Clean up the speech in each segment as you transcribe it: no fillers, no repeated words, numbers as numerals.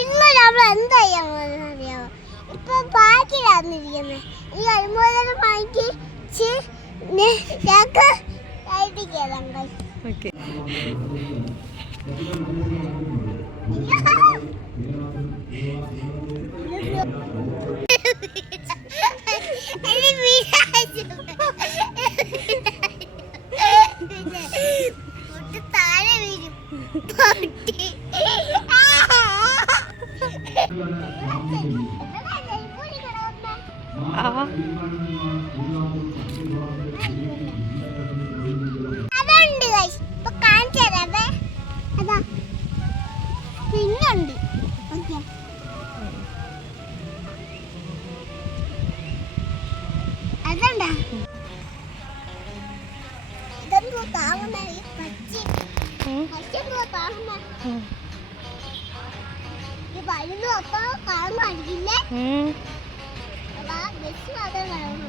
ഇന്ന് നമ്മൾ എന്താ ചെയ്യാറിയാമോ? ഇപ്പൊ പാർക്കിലാന്നിരിക്കുന്നത്. ഈ 9:30 മണിക്ക് ഞങ്ങൾക്ക് റൈഡിൽ കയറാം. ഓക്കെ. താഴെ വീഴും. അതുണ്ട് ഇപ്പൊ കാണിച്ചു തരാവേ. അതാ പിന്നുണ്ട്. ഓക്കെ, അതുണ്ടാ. ഇതെന്തോ താങ്ങുന്ന ഈ പച്ചി എന്തോ താങ്ങുന്ന ഈ വലുതും അപ്പൊ കാണാൻ കാണിക്കില്ലേ? ബസ് മാത്രം കാണുന്നു.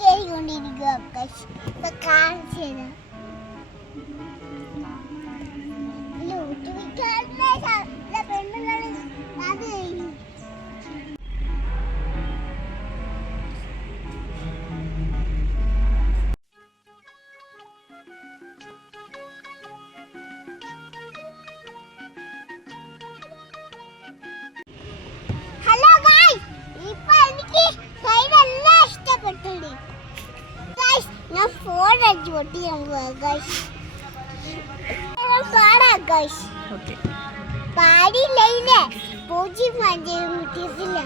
കേറിക്കൊണ്ടിരിക്കുക കാണിച്ചത് പെണ്ണുങ്ങൾ അത് കഴിഞ്ഞു. ഹലോ ഗായ്സ്, ഇപ്പൊ എനിക്ക് കൈയെല്ലാം ഇഷ്ടപ്പെട്ടുണ്ട്. ഞാൻ ഫോൺ അടിച്ചു പൊട്ടിക്കാൻ പോവാ ഗായ്സ്. പാടാം ഗായ്സ്. പാടിയില്ലേ? 0 കിട്ടിയിട്ടില്ല.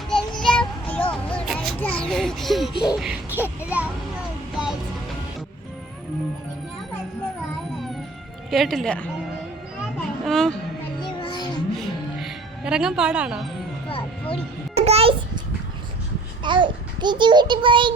ഇതെല്ലാം അയ്യോ കേട്ടില്ല. ഇറങ്ങാൻ പാടാണോ? വീട്ടിൽ പോയി.